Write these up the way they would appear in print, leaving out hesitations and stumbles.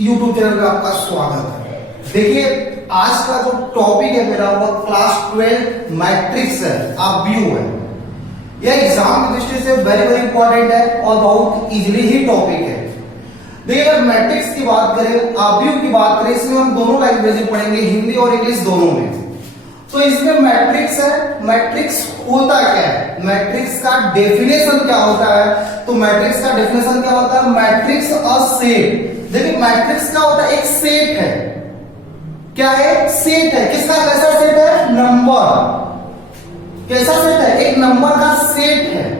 YouTube channel में आपका स्वागत है। देखिए आज का जो टॉपिक है मेरा वो क्लास 12 मैट्रिक्स है, ABU है। यह एग्जाम की दृष्टि से वेरी वेरी इंपॉर्टेंट है और बहुत इजीली ही टॉपिक है। देखिए अगर मैट्रिक्स की बात करें, ABU की बात करें, इसमें हम दोनों लैंग्वेज पढ़ेंगे, हिंदी और इंग्लिश दोनों में। तो इसमें मैट्रिक्स है, मैट्रिक्स होता क्या है, मैट्रिक्स का डेफिनेशन क्या होता है। तो मैट्रिक्स का डेफिनेशन क्या होता है, मैट्रिक्स अ सेट। देखिए मैट्रिक्स क्या होता है, एक सेट है। क्या है, सेट है। किसका, कैसा सेट है, नंबर। कैसा सेट है, एक नंबर का सेट है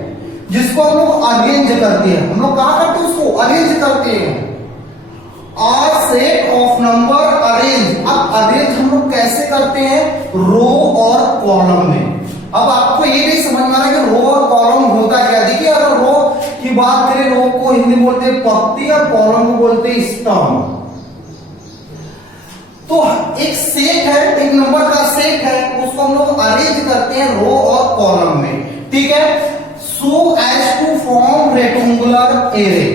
जिसको हम लोग अरेंज करते हैं। हम लोग कहां करते हैं, उसको अरेंज करते हैं। और सेट ऑफ नंबर अरेंज। अब अरेंज हम लोग कैसे करते हैं, रो और कॉलम में। अब आपको ये नहीं समझ में आ रहा कि रो और कॉलम होता क्या। देखिए अगर रो की बात करें, रो को हिंदी में बोलते हैं पंक्ति और कॉलम को बोलते हैं स्तंभ। तो एक सेट है, एक नंबर का सेट है, उसको हम लोग अरेंज करते हैं रो और कॉलम में। ठीक है, so as to form rectangular array.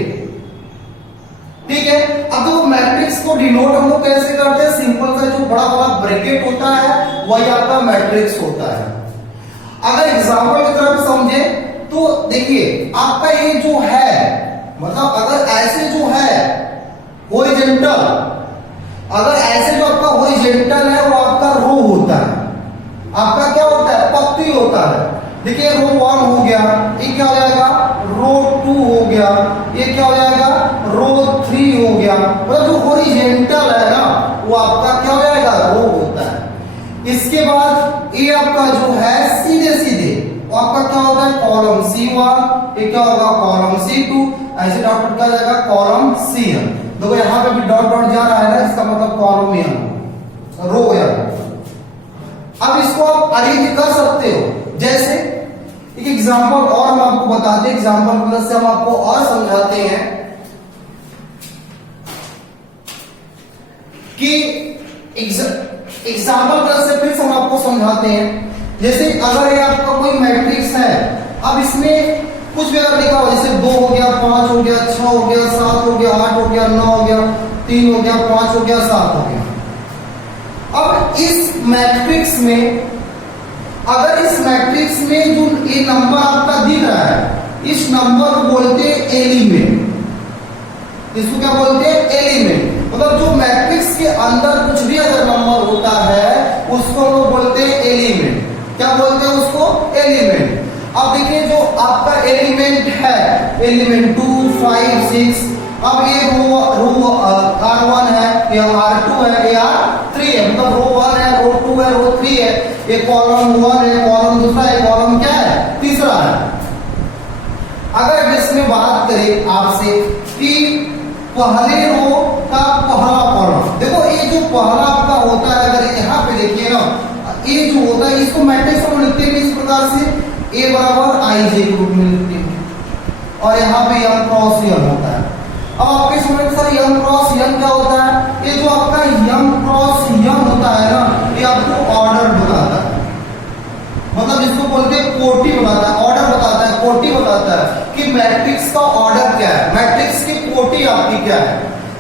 ठीक है, अब तो मैट्रिक्स को डिनोट हम लोग कैसे करते हैं, सिंपल सा जो बड़ा वाला ब्रैकेट होता है वही आपका मैट्रिक्स होता है। अगर एग्जांपल की तरफ समझे तो देखिए आपका ये जो है, मतलब अगर ऐसे जो है हॉरिजॉन्टल, अगर ऐसे जो आपका हॉरिजॉन्टल है वो आपका रो होता है। आपका क्या होता है, पंक्ति होता है। देखिए रो 1 हो गया, ये क्या हो जाएगा, रो 2 हो गया, ये क्या हो जाएगा, रो 3 हो गया। मतलब जो हॉरिजॉन्टल है ना वो आपका क्या हो जाएगा, रो होता है। इसके बाद ये आपका जो है सीधे सीधे वो आपका क्या होता है, कॉलम C1, ये क्या होगा, कॉलम C2, ऐसे डॉट क्या जाएगा, कॉलम CN। देखो यहाँ पे भी डॉट डॉट जा रहा है ना, इसका मतलब कॉलम यहाँ रो या। अब इसको आप अरेंज कर सकते हो। जैसे एक एग्जांपल और हम आपको बताते हैं, एग्जांपल की मदद से हम आपको और समझाते हैं कि एग्जांपल की मदद से फिर हम आपको समझाते हैं। जैसे अगर ये आपका कोई मैट्रिक्स है, अब इसमें कुछ भी अगर लिखा हो, जैसे 2 हो गया, 5 हो गया, 6 हो गया, 7 हो गया, 8 हो गया, 9 हो गया, 3 हो गया, 5 हो गया, 7 हो गया। अब इस मैट्रिक्स में, अगर इस मैट्रिक्स में जो ये नंबर आपका दिख रहा है, इस नंबर को बोलते हैं एलिमेंट। इसको क्या बोलते हैं, एलिमेंट। मतलब जो मैट्रिक्स के अंदर कुछ भी अगर नंबर होता है उसको हम लोग बोलते हैं एलिमेंट। क्या बोलते हैं उसको, एलिमेंट। अब देखिए जो आपका एलिमेंट है, एलिमेंट 2, 5, 6, अब ये रो R1 है, ये R2 है, ये R3 है। मतलब रो 1 है, रो 2 है, रो 3 है। ये कॉलम 1 है, कॉलम दूसरा है, कॉलम क्या है, तीसरा है। अगर इसमें बात करें आपसे कि पहले रो का पहला कॉलम, देखो ये जो पहला आपका होता है, अगर यहाँ पे देखिए ना, ये जो होता है इसको मैट्रिक्स में लिखते हैं इस प्रकार से, A बराबर IJ के रूप में लिखते हैं। और यहाँ पे M क्रॉस N होता है। अब आपके समझ सर M क्रॉस N क्या होता है, ये जो आपका M क्रॉस N होता है ना, ये आपको ऑर्डर बताता है। मतलब इसको बोलते हैं कोटि बताता है, ऑर्डर बताता है, कोटि बताता है कि मैट्रिक्स का ऑर्डर क्या है, मैट्रिक्स की कोटि आपकी क्या है।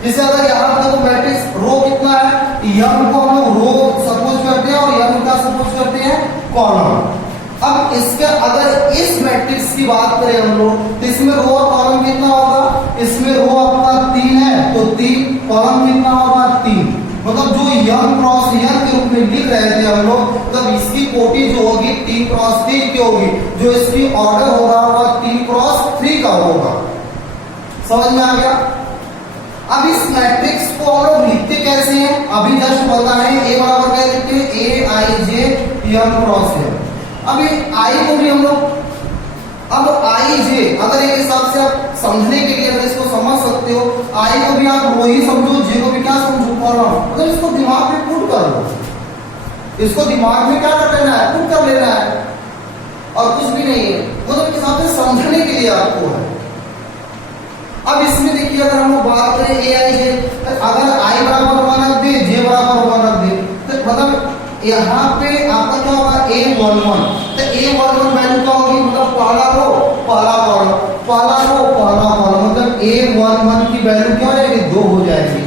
जैसे अगर यहाँ पर देखो मैट्रिक्स रो कितना है, M को हम लोग रो सपोज करते हैं और M का सपोज करते हैं कॉलम। अब इसके अगर इस मैट्रिक्स की बात करें हम लोग, तो इसमें रो और कॉलम कितना होगा, इसमें रो आपका 3 है तो 3, कॉलम कितना होगा, 3। मतलब जो M क्रॉस N के रूप में लिख रहे थे हम लोग, तब इसकी कोटि जो होगी 3 क्रॉस 3 की होगी, जो इसकी ऑर्डर होगा वह 3 क्रॉस 3 का होगा। समझ में आ गया। अब इस मैट्रिक्स को हम लोग लिखते कैसे हैं, अभी जस्ट बताएं। A बराबर क्या लिखते हैं, AIJ M क्रॉस N। अब ये I को भी हम लोग, अब IJ अगर एक हिसाब से आप समझने के लिए अगर इसको समझ सकते हो, I को भी आप वही समझो, J को भी क्या समझो, कॉलम। मतलब इसको दिमाग में पुट कर लो, इसको दिमाग में क्या कर लेना है, पुट कर लेना है, और कुछ भी नहीं है। मतलब इस हिसाब से समझने के लिए आपको है। अब इसमें देखिए अगर हम लोग बात करें AIJ, अगर I बराबर 1 रख दे, J बराबर 1 रख दे, तो मतलब यहाँ पे आपका क्या होगा, A11। तो A11 वैल्यू क्या होगी, मतलब पहला रो पहला कॉलम, पहला रो पहला कॉलम, मतलब A11 की वैल्यू क्या हो जाएगी, 2 हो जाएगी।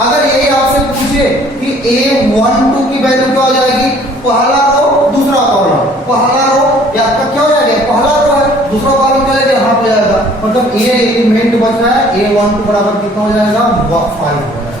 अगर यही आपसे पूछे कि A12 की वैल्यू क्या हो जाएगी, पहला रो दूसरा कॉलम, पहला रो या आपका क्या हो जाएगा, पहला रो है दूसरा कॉलम क्या है यहाँ पे जाएगा, मतलब ये एलिमेंट बच रहा है A12 बराबर कितना हो जाएगा 5 हो जाएगा।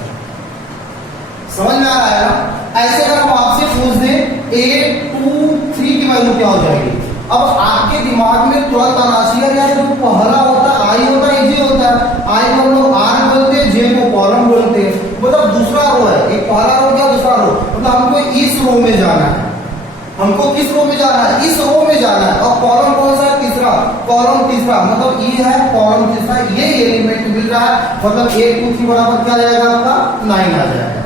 समझ में आ रहा है ना। ऐसे अगर हम आपसे पूछ दें A23 की वैल्यू क्या हो जाएगी, अब आपके दिमाग में तुरंत आना चाहिए यार जो पहला होता है आई होता है इजी होता है, आई को हम लोग आर बोलते हैं, जे को कॉलम बोलते हैं, मतलब दूसरा रो है, एक पहला रो क्या दूसरा रो, मतलब हमको इस रो में जाना है, हमको किस रो में जाना है, इस रो में जाना है। और कॉलम कौन सा है, तीसरा, कॉलम तीसरा, मतलब ये है कॉलम तीसरा, ये एलिमेंट मिल रहा है, मतलब 1 2 3 बराबर क्या जाएगा आपका 9 आ जाएगा।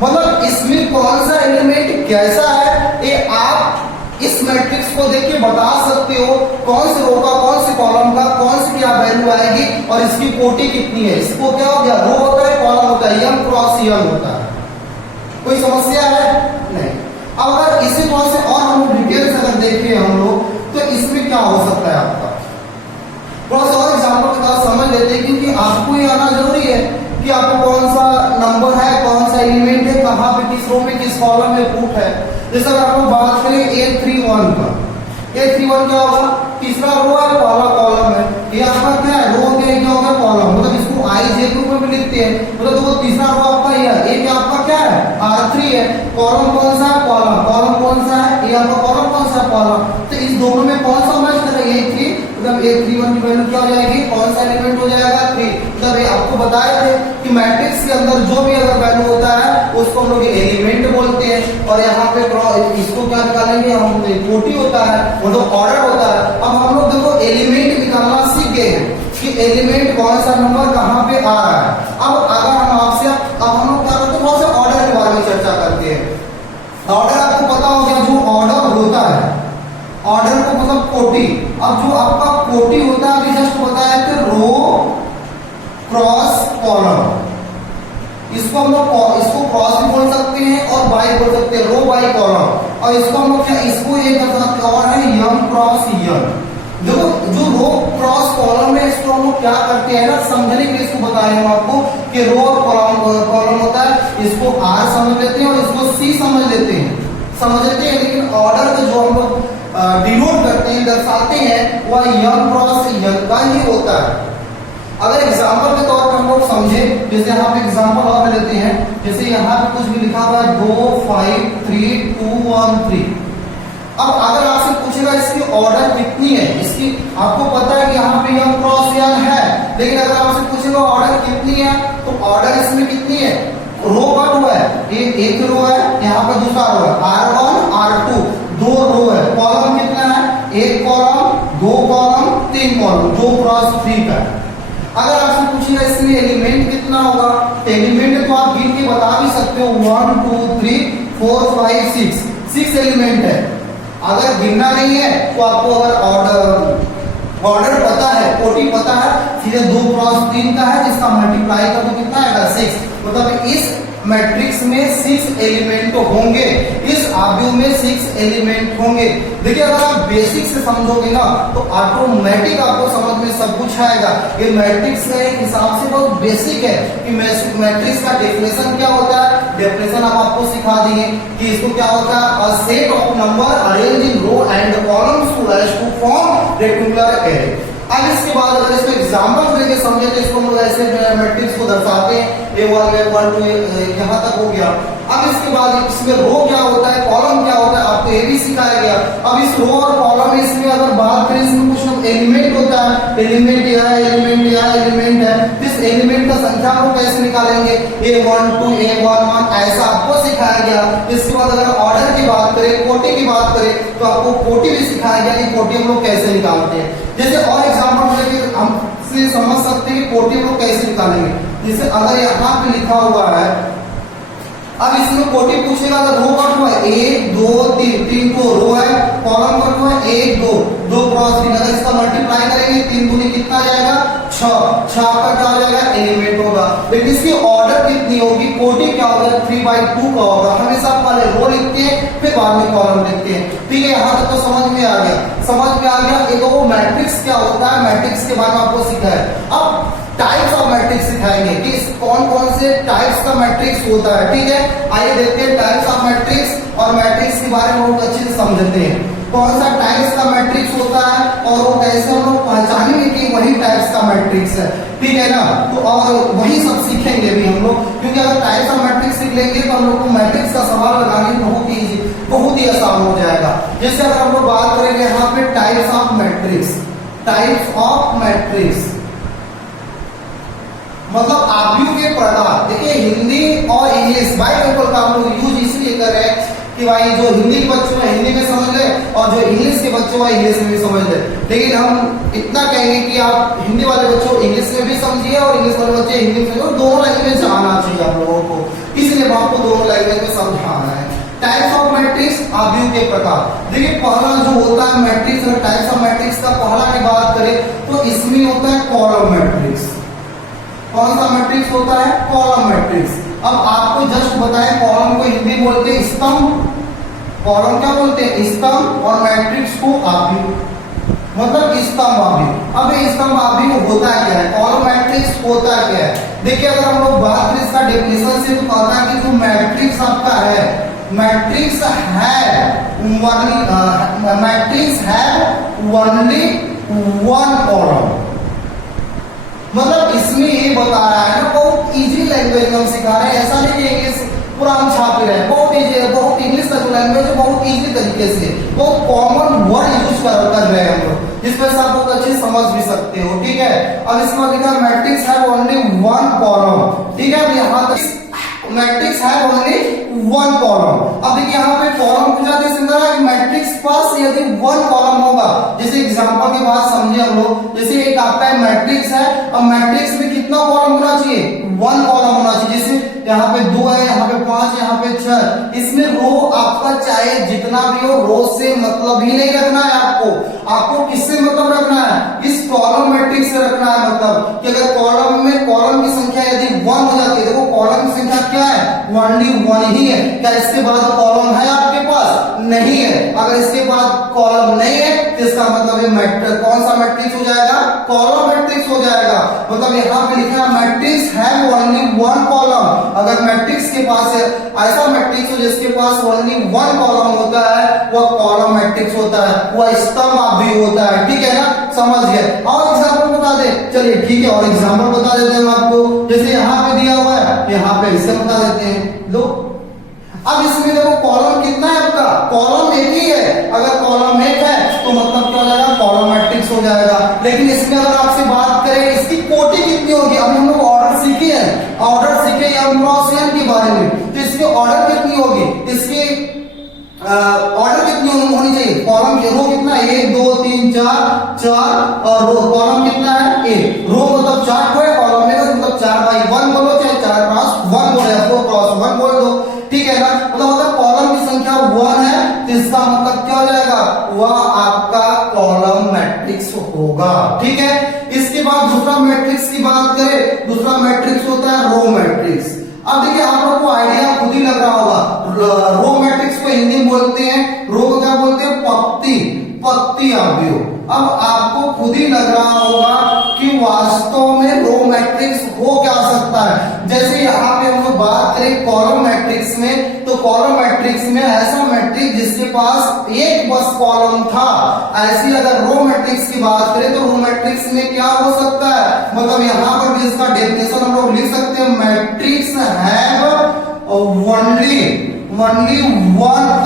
मतलब इसमें कौन सा एलिमेंट कैसा है ये आप इस मैट्रिक्स को देख के बता सकते हो, कौन से रो का कौन से कॉलम का कौन सी क्या वैल्यू आएगी और इसकी कोटि कितनी है। इसको क्या हो गया, रो होता है कॉलम होता है, m क्रॉस n होता है। कोई समस्या है नहीं। अब अगर इसे थोड़ा से और हम डिटेल से अगर देखें हम लोग तो इसमें क्या हो सकता है आपका, थोड़ा सा और एग्जाम्पल के साथ समझ लेते हैं, क्योंकि आपको ये आना जरूरी है कि आपको कौन सा नंबर है, कौन सा एलिमेंट है, कहाँ पे किस रो में किस कॉलम में पुट है। जैसे अगर आपको बात करें A31 का, A31 क्या होगा, तीसरा रो है पहला कॉलम है, ये आपका क्या है रो क्या होगा कॉलम, मतलब इसको आई जे के रूप में भी लिखते हैं, मतलब वो तीसरा रो आपका ये है, ये आपका क्या है R3 है, कॉलम कौन सा है कॉलम, कॉलम कौन सा है ये आपका कॉलम कौन सा है कॉलम, तो इस दोनों में कौन सा मैच कर रहा है A3, मतलब A31 की वैल्यू क्या हो जाएगी, कौन सा एलिमेंट हो जाएगा 3। मतलब ये आपको बताए थे कि मैट्रिक्स के अंदर जो भी अगर वैल्यू होता है उसको हम लोग एलिमेंट बोलते हैं, और यहाँ पे इसको क्या निकालेंगे हम, कोटि होता है, मतलब ऑर्डर होता है। अब हम लोग देखो एलिमेंट निकालना सीख गए हैं कि एलिमेंट कौन सा नंबर कहाँ पे आ रहा है। अब अगर हम आपसे अब हम लोग क्या करते हैं थोड़ा सा ऑर्डर के बारे में चर्चा करते हैं। ऑर्डर आपको पता हो गया, जो ऑर्डर होता है, ऑर्डर को मतलब कोटि। अब जो आपका कोटि होता है अभी जस्ट बताया कि रो क्रॉस कॉलम, इसको हम लोग इसको क्रॉस भी बोल सकते हैं और बाई बोल सकते हैं, रो बाई कॉलम। और इसको हम लोग क्या इसको ये कर सकते हैं और है यम क्रॉस यम। देखो जो रो क्रॉस कॉलम है इसको हम लोग क्या करते हैं ना, समझने के लिए इसको बता रहे हैं आपको कि रो और कॉलम होता है, इसको आर समझ लेते हैं और इसको सी समझ लेते हैं, लेकिन ऑर्डर को जो हम लोग डिनोट करते हैं दर्शाते हैं वह यम क्रॉस यम का ही होता है। अगर एग्जांपल के तौर पर हम लोग समझे, जैसे यहाँ पे एग्जांपल और लेते हैं, जैसे यहाँ पे कुछ भी लिखा हुआ है 2 5 3 2 1 3। अब अगर आपसे पूछेगा इसकी ऑर्डर कितनी है, इसकी आपको पता है कि यहाँ पे यम क्रॉस यम है, लेकिन अगर आपसे पूछेगा ऑर्डर कितनी है तो ऑर्डर इसमें कितनी है, रो का 2 है, एक रो है, यहाँ पे दूसरा रो है R1 R2, 2 रो है, कॉलम कितना है, एक कॉलम 2 कॉलम 3 कॉलम, 2 क्रॉस 3 का। अगर आपसे पूछेगा इसमें एलिमेंट कितना होगा, एलिमेंट तो आप गिन के बता भी सकते हो 1 2 3 4 5 6 एलिमेंट है। अगर गिनना नहीं है तो आपको अगर ऑर्डर पता है, कोटि पता है, सीधे 2 क्रॉस 3 का है जिसका मल्टीप्लाई कर तो कितना आएगा 6, मतलब इस मैट्रिक्स में 6 एलिमेंट तो होंगे, इस आव्यूह में 6 एलिमेंट होंगे। देखिए अगर आप बेसिक से समझोगे ना तो ऑटोमेटिक आपको समझ में सब कुछ आएगा। ये मैट्रिक्स का एक हिसाब से बहुत बेसिक है कि मैट्रिक्स का डेफिनेशन क्या होता है, डेफिनेशन हम आपको सिखा देंगे कि इसको क्या होता है, a set of number arrange in row and columns to form rectangular array. अब इसके बाद अगर इसको एग्जांपल देके समझे तो इसको हम लोग ऐसे मैट्रिक्स को दर्शाते हैं, A1 A1 2 यहाँ तक हो गया। अब इसके बाद इसमें रो क्या होता है, कॉलम क्या होता है, आपको ये भी सिखाया गया। अब इस रो और कॉलम में इसमें अगर बात करें इसमें कुछ एलिमेंट होता है, एलिमेंट यह है, एलिमेंट यह एलिमेंट है, इस एलिमेंट का संख्या को कैसे निकालेंगे, A1 2 A1 1 ऐसा आपको सिखाया गया। इसके बाद अगर ऑर्डर की बात करें, कोटि की बात करें तो आपको कोटि भी सिखाया गया कि कोटि हम लोग कैसे निकालते हैं। जैसे और एग्जाम्पल लेके हम से समझ सकते हैं कि कोटि हम लोग कैसे निकालेंगे। जैसे अगर यहाँ पे लिखा हुआ है, अब इसमें कोटि पूछेगा तो रो का 2 है, 1 2 3 को रो है, कॉलम का 2 है 1 2 क्रॉस 3। अगर इसका मल्टीप्लाई करेंगे 3 दूनी कितना जाएगा 6 का क्या हो जाएगा एलिमेंट होगा। लेकिन इसकी ऑर्डर कितनी होगी, कोटि क्या होगा 3/2 का होगा। हमेशा पहले रो लिखते हैं फिर बाद में कॉलम लिखते हैं। ठीक है, यहाँ तक तो समझ में आ गया, समझ में आ गया। एक वो मैट्रिक्स क्या होता है, मैट्रिक्स के बारे में आपको सिखाया। अब टाइप्स ऑफ मैट्रिक्स सिखाएंगे कि कौन कौन से टाइप्स का मैट्रिक्स होता है। ठीक है, आइए देखते हैं टाइप्स ऑफ मैट्रिक्स और मैट्रिक्स के बारे में बहुत अच्छे से समझते हैं। कौन सा टाइप्स का मैट्रिक्स होता है और वो कैसे हम लोग पहचानेंगे कि वही टाइप्स का मैट्रिक्स है। ठीक है ना, तो और वही सब सीखेंगे भी हम लोग, क्योंकि अगर टाइप्स ऑफ मैट्रिक्स सीख लेंगे तो हम लोग को मैट्रिक्स का सवाल लगाने बहुत ही आसान हो जाएगा। जैसे अगर हम लोग बात करेंगे यहाँ पे types of matrix, types of matrix मतलब आव्यूह के प्रकार। देखिए हिंदी और इंग्लिश बाइलिंगुअल का हम लोग यूज इसलिए कर रहे हैं कि भाई जो हिंदी के बच्चों हैं हिंदी में समझ ले और जो इंग्लिश के बच्चों हैं इंग्लिश में भी समझ ले। लेकिन हम इतना कहेंगे कि आप हिंदी वाले बच्चों इंग्लिश में भी समझिए और इंग्लिश वाले बच्चे हिंदी में समझिए, दोनों लैंग्वेज आना चाहिए आप लोगों को, इसलिए आपको दोनों लैंग्वेज में समझाना है। टाइप्स ऑफ मैट्रिक्स, आव्यूह के प्रकार। देखिए पहला जो होता है मैट्रिक्स और टाइप्स ऑफ मैट्रिक्स का पहला की बात करें तो इसमें होता है कॉलम मैट्रिक्स। कौन सा मैट्रिक्स होता है, कॉलम मैट्रिक्स। अब आपको जस्ट बताएं कॉलम को हिंदी बोलते हैं स्तंभ, कॉलम क्या बोलते हैं स्तंभ, और मैट्रिक्स को आव्यूह, मतलब स्तंभ आव्यूह। अब ये स्तंभ आव्यूह होता क्या है, कॉलम मैट्रिक्स होता क्या है। देखिए अगर हम लोग बात करें इसका डेफिनेशन से तो कहता है कि जो मैट्रिक्स आपका है, मैट्रिक्स है मैट्रिक्स है ओनली वन कॉलम। मतलब इसमें ये बता रहा है ना, बहुत इजी लैंग्वेज में हम सिखा रहे हैं, ऐसा नहीं कि इंग्लिश पूरा हम छाप रहे हैं, बहुत इजी है, बहुत इंग्लिश का जो लैंग्वेज है बहुत इजी तरीके से बहुत कॉमन वर्ड यूज कर रहे हैं हम लोग, जिसमें से आप बहुत अच्छे समझ भी सकते हो। ठीक है, अब इसमें लिखा मैट्रिक्स है ओनली वन कॉलम। ठीक है, अब यहाँ तक मैट्रिक्स है ओनली वन कॉलम। अब देखिए यहाँ पे कॉलम पूछा है मैट्रिक्स पास यदि वन कॉलम होगा, जैसे एग्जांपल की बात समझे हम लोग, जैसे एक आपका मैट्रिक्स है, अब मैट्रिक्स में कितना कॉलम होना चाहिए, वन कॉलम होना चाहिए। जैसे यहाँ पे 2 है, यहाँ पे 5, यहाँ पे 6, इसमें रो आपका चाहे जितना भी हो, रो से मतलब ही नहीं रखना है आपको, आपको किससे मतलब रखना है, इस कॉलम मैट्रिक्स से रखना है। मतलब कि अगर कॉलम में कॉलम की संख्या यदि 1 हो जाती है, देखो कॉलम की संख्या क्या है, ओनली 1 ही है। क्या इसके बाद कॉलम है आपके पास, नहीं है। अगर इसके बाद कॉलम नहीं है तो इसका मतलब ये मैट्रिक्स कौन सा मैट्रिक्स हो जाएगा, कॉलम मैट्रिक्स हो जाएगा। मतलब यहाँ पे लिखा है मैट्रिक्स है ओनली वन कॉलम। अगर मैट्रिक्स के पास है ऐसा मैट्रिक्स हो जिसके पास ओनली वन कॉलम होता है, वह कॉलम मैट्रिक्स होता है, वह स्तंभ आव्यूह होता है। ठीक है ना, समझ गए। और एग्जांपल बता दे, चलिए ठीक है, और एग्जांपल बता देते हैं आपको। जैसे यहाँ पे दिया हुआ है, यहाँ पे इसे बता देते हैं, लो। अब इसमें देखो कॉलम कितना है आपका, कॉलम एक ही है। अगर कॉलम एक है तो मतलब क्या हो जाएगा, कॉलम मैट्रिक्स हो जाएगा। लेकिन इसमें अगर आपसे बात करें इसकी कोटि कितनी होगी, अभी हम लोग ऑर्डर सीखे हैं, ऑर्डर सीखे एम्ब्रोसियन के बारे में, तो इसकी ऑर्डर कितनी होगी, इसकी ऑर्डर कितनी होनी चाहिए, कॉलम की रो कितना है, 1 2 3 4 और रो कॉलम कितना है, 1 रो मतलब 4 को है, कॉलम में मतलब 4/1 बोलो चाहे 4x1 बोलो या 4x1 बोल दो। ठीक है ना, मतलब अगर कॉलम की संख्या 1 है तो इसका मतलब क्या हो जाएगा, वह आपका कॉलम मैट्रिक्स होगा। ठीक है, इसके बाद दूसरा मैट्रिक्स की बात करें, दूसरा मैट्रिक्स होता है रो मैट्रिक्स। अब देखिए आप लोग को आइडिया खुद ही लग रहा होगा, रो मैट्रिक्स को हिंदी में बोलते हैं, रो को क्या बोलते हैं, पत्ती आव्यूह। अब आपको खुद ही लग रहा होगा कि वास्तव में रो मैट्रिक्स हो क्या सकता है। जैसे यहाँ पे हम लोग बात करें कॉलम मैट्रिक्स में, तो कॉलम मैट्रिक्स में ऐसा मैट्रिक्स जिसके पास एक बस कॉलम था, ऐसी अगर रो मैट्रिक्स की बात करें तो रो मैट्रिक्स में क्या हो सकता है, मतलब यहाँ पर भी इसका डेफिनेशन हम लोग लिख सकते हैं, मैट्रिक्स हैव ओनली वन।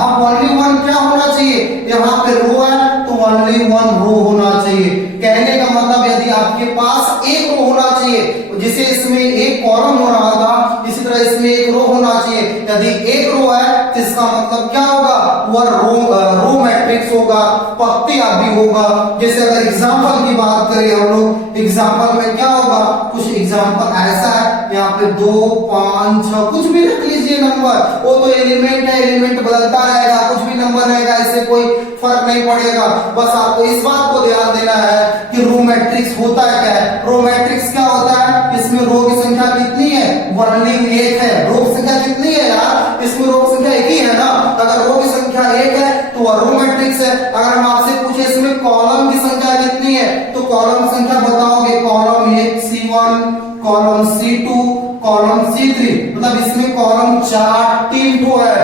अब ओनली वन क्या होना चाहिए, यहाँ पे रो है तो ओनली वन रो होना चाहिए। कहने का मतलब यदि आपके पास एक रो होना चाहिए, जिसे इसमें एक कॉलम हो रहा था, इसी तरह इसमें एक रो होना चाहिए। यदि एक रो है तो इसका मतलब क्या होगा, वह रो मैट्रिक्स होगा, पत्ती आव्यूह होगा। जैसे अगर एग्जांपल की बात करें हम लोग, एग्जांपल में क्या होगा, कुछ एग्जांपल ऐसा है, यहाँ पे 2 5 6 कुछ भी रख लीजिए नंबर, वो तो एलिमेंट है, एलिमेंट बदलता रहेगा, कुछ भी नंबर रहेगा, इससे कोई फर्क नहीं पड़ेगा। बस आपको इस बात को ध्यान देना है कि रो मैट्रिक्स होता है क्या है। रो मैट्रिक्स क्या होता है, इसमें रो की संख्या कितनी है, ओनली 1 है। रो की संख्या कितनी है यार, इसमें रो की संख्या एक ही है ना, अगर रो की संख्या C1, column C2, column C3, मतलब इसमें कॉलम 4 3 ठो है।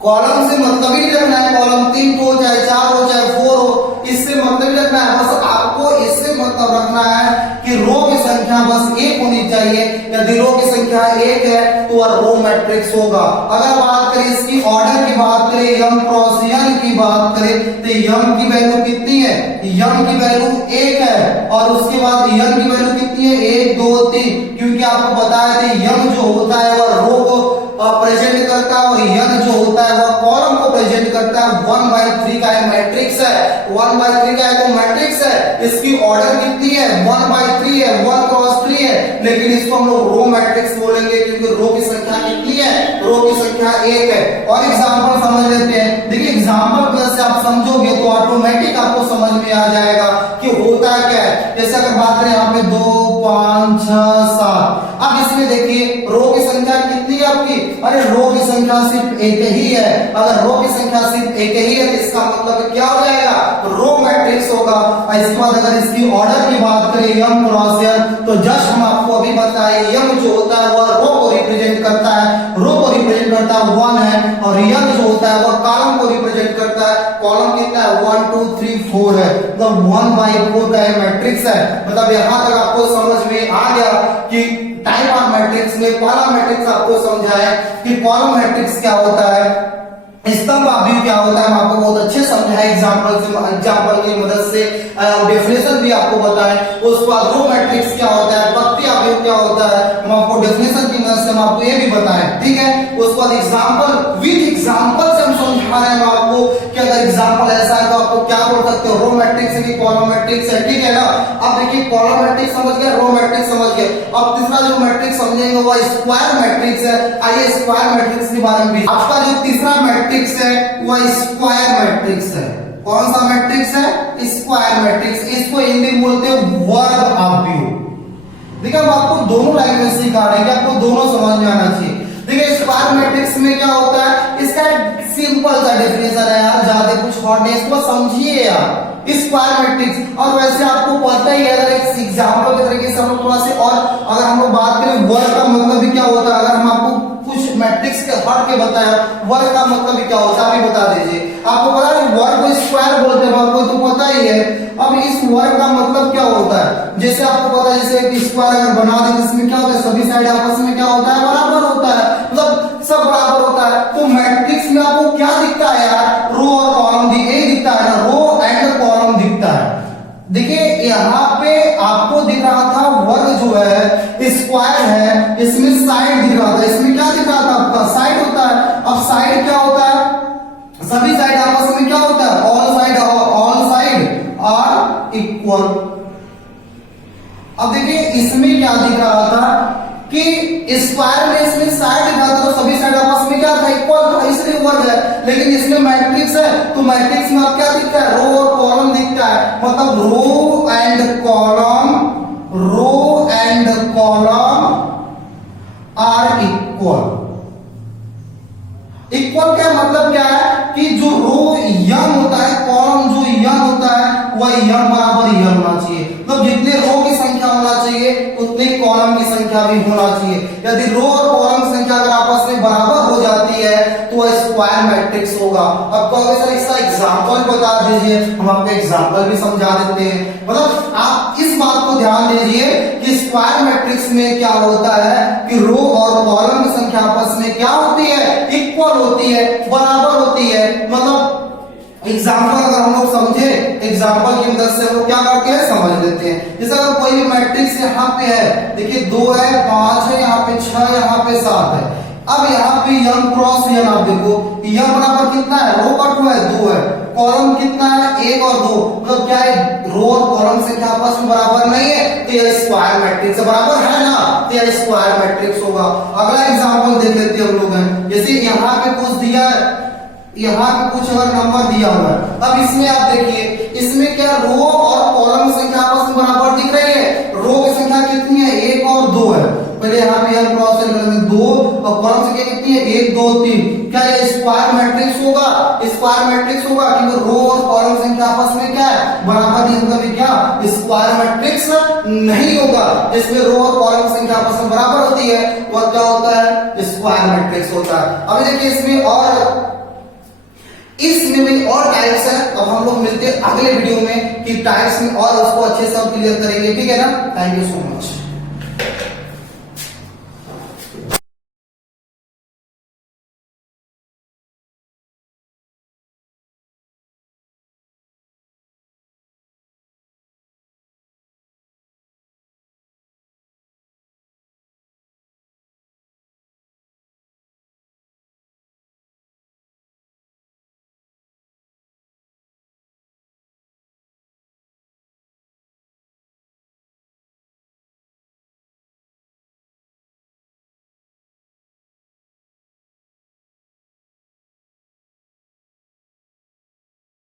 कॉलम से मतलब ही रखना है, कॉलम 3 हो चाहे 4 हो चाहे 4 हो, इससे मतलब ही रखना है। बस आपको इससे मतलब रखना है कि रो की संख्या बस एक होनी चाहिए। यदि रो की संख्या एक है तो वह रो मैट्रिक्स होगा। अगर बात करें इसकी ऑर्डर की बात करें, m क्रॉस n की बात करें तो m की वैल्यू कितनी है? m की वैल्यू 1 है और उसके बाद n की वैल्यू कितनी है? 1 2 3, क्योंकि आपको बताया था m जो होता है वह रो को प्रेजेंट करता है और n जो होता है वह कॉलम को प्रेजेंट करता है। 1/3 का एक मैट्रिक्स है, 1/3 का एक मैट्रिक्स है। इसकी ऑर्डर कितनी है? 1/3 है, 1 क्रॉस 3 है, लेकिन इसको हम लोग रो मैट्रिक्स बोलेंगे क्योंकि रो की संख्या कितनी है? रो की संख्या 1 है। और एग्जांपल समझ लेते हैं। देखिए एग्जांपल से आप समझोगे तो ऑटोमेटिक आपको समझ में आ जाएगा कि होता क्या है। जैसे अगर बात करें यहाँ पे 2 5 6 7, अब इसमें देखिए रो की संख्या कितनी है आपकी? अरे रो की संख्या सिर्फ एक ही है। अगर रो की संख्या सिर्फ एक ही है तो इसका मतलब क्या हो जाएगा? रो मैट्रिक्स होगा। इसके बाद अगर इसकी ऑर्डर की बात करें m क्रॉस n, तो जस्ट हम आपको अभी बताए m जो होता है वह रो को रिप्रेजेंट करता है, रो को रिप्रेजेंट करता है 1 है, और n जो होता है वह कॉलम को रिप्रेजेंट करता है। कॉलम कितना है? 1 2 3 4 है, मतलब 1/4 का मैट्रिक्स है। मतलब यहां तक आपको समझ में आ गया कि टाइप ऑफ मैट्रिक्स में कॉलम मैट्रिक्स आपको समझाया कि कॉलम मैट्रिक्स क्या होता है, स्तंभ आव्यूह क्या होता है, हम आपको बहुत अच्छे समझाए एग्जांपल की मदद से, डेफिनेशन भी आपको बताएं। उसके बाद रो मैट्रिक्स क्या होता है, पंक्ति आव्यूह क्या होता है, हम आपको डेफिनेशन की मदद से हम आपको ये भी बताएं, ठीक है। उसके बाद एग्जांपल विद एग्जांपल से हम समझा रहे हैं आपको कि अगर एग्जांपल ऐसा है तो आपको क्या बोल सकते हो? रो मैट्रिक्स है कि कॉलम मैट्रिक्स है, ठीक है ना। अब देखिए कॉलम मैट्रिक्स समझ गए, रो मैट्रिक्स समझ गए। अब तीसरा जो मैट्रिक्स समझेंगे वो स्क्वायर मैट्रिक्स है। आइए स्क्वायर मैट्रिक्स के बारे में भी। आपका जो तीसरा मैट्रिक्स है वह स्क्वायर मैट्रिक्स है। कौन सा मैट्रिक्स है? Square matrix. इसको हिंदी में बोलते हैं वर्ग आव्यूह। देखिए हम आपको दोनों लैंग्वेज सिखा रहे हैं कि आपको दोनों समझ में आना चाहिए। देखिए स्क्वायर मैट्रिक्स में क्या होता है, इसका सिंपल सा डेफिनेशन है यार, ज्यादा कुछ और नहीं, इसको समझिए यार। स्क्वायर मैट्रिक्स, और वैसे आपको पता ही है, अगर एक एग्जांपल के तरीके से हम लोग थोड़ा से, और अगर हम लोग बात करें वर्ग का मतलब भी क्या होता है, अगर हम आपको कुछ मैट्रिक्स के हट के बताया वर्ग का मतलब भी क्या होता है, आप ही बता दीजिए। आपको पता है वर्ग को स्क्वायर बोलते हैं, आपको तो पता ही है। अब इस वर्ग का मतलब क्या होता है, जैसे आपको पता है जैसे एक स्क्वायर अगर बना दें इसमें क्या होता है, सभी साइड आपस में क्या होता है? बराबर होता है, मतलब सब बराबर होता है। तो मैट्रिक्स में आपको क्या दिखता है यार? रो और कॉलम दिखता है ना, रो एंड कॉलम दिखता है। देखिए यहाँ पे आपको दिख रहा था वर्ग जो है स्क्वायर है, इसमें साइड दिख रहा था, इसमें क्या दिख रहा था? आपका साइड होता है। अब साइड क्या होता है? सभी साइड आपस में क्या होता है? All side are equal. अब देखिए इसमें क्या दिख रहा था कि स्क्वायर में इसमें साइड दिख रहा था, तो सभी साइड आपस में क्या था? इक्वल था, इसलिए वर्ग है। लेकिन इसमें मैट्रिक्स है तो मैट्रिक्स में आप क्या दिखता है? रो और कॉलम दिखता है, मतलब row and column are equal. Equal का मतलब क्या है कि जो रो यम होता है, कॉलम जो यम होता है वह यम बराबर यम होना चाहिए। तो जितने रो की संख्या होना चाहिए उतने कॉलम की संख्या भी होना चाहिए। यदि रो और कॉलम की संख्या अगर आपस में बराबर हो जाती है तो वह स्क्वायर मैट्रिक्स होगा। अब कहोगे सर इसका एग्जांपल बता दीजिए, हम आपको एग्जांपल भी समझा देते हैं। मतलब आप इस बात को ध्यान दीजिए कि स्क्वायर मैट्रिक्स में क्या होता है कि रो और कॉलम की संख्या आपस में क्या होती है? इक्वल होती है, बराबर होती है। मतलब एग्जाम्पल अगर हम लोग समझे, एग्जाम्पल की मदद से हम लोग क्या करते हैं समझ लेते हैं। जैसे अगर कोई भी मैट्रिक्स यहाँ पे है, देखिए 2 है, 5 है, यहाँ पे 6, यहाँ पे 7 है। अब यहाँ पे m क्रॉस n आप देखो, m बराबर कितना है? रो का 2 है, 2 है, कॉलम कितना है? 1 और 2, मतलब क्या है? रो और कॉलम संख्या आपस में बराबर नहीं है तो यह स्क्वायर मैट्रिक्स बराबर है ना, तो यह स्क्वायर मैट्रिक्स होगा। अगला एग्जांपल देख लेते हैं हम लोग। जैसे यहाँ पे कुछ दिया है, यहाँ पे कुछ अगर नंबर दिया हुआ है, अब इसमें आप देखिए इसमें क्या रो और कॉलम संख्या आपस में बराबर दिख रही है। रो की संख्या कितनी है? 1 और 2 है। पहले यहाँ पे m क्रॉस n में 2 और कॉलम संख्या कितनी है? 1 2 3। क्या ये स्क्वायर मैट्रिक्स होगा? स्क्वायर मैट्रिक्स होगा क्योंकि रो और कॉलम संख्या आपस में क्या है, बराबर नहीं होगा भी क्या स्क्वायर मैट्रिक्स नहीं होगा। जिसमें रो और कॉलम संख्या आपस में बराबर होती है वह क्या होता है, स्क्वायर मैट्रिक्स होता है। अभी देखिए इसमें भी और टाइप्स है। अब हम लोग मिलते हैं अगले वीडियो में कि टाइप्स में और उसको अच्छे से क्लियर करेंगे, ठीक है ना। Thank you so much.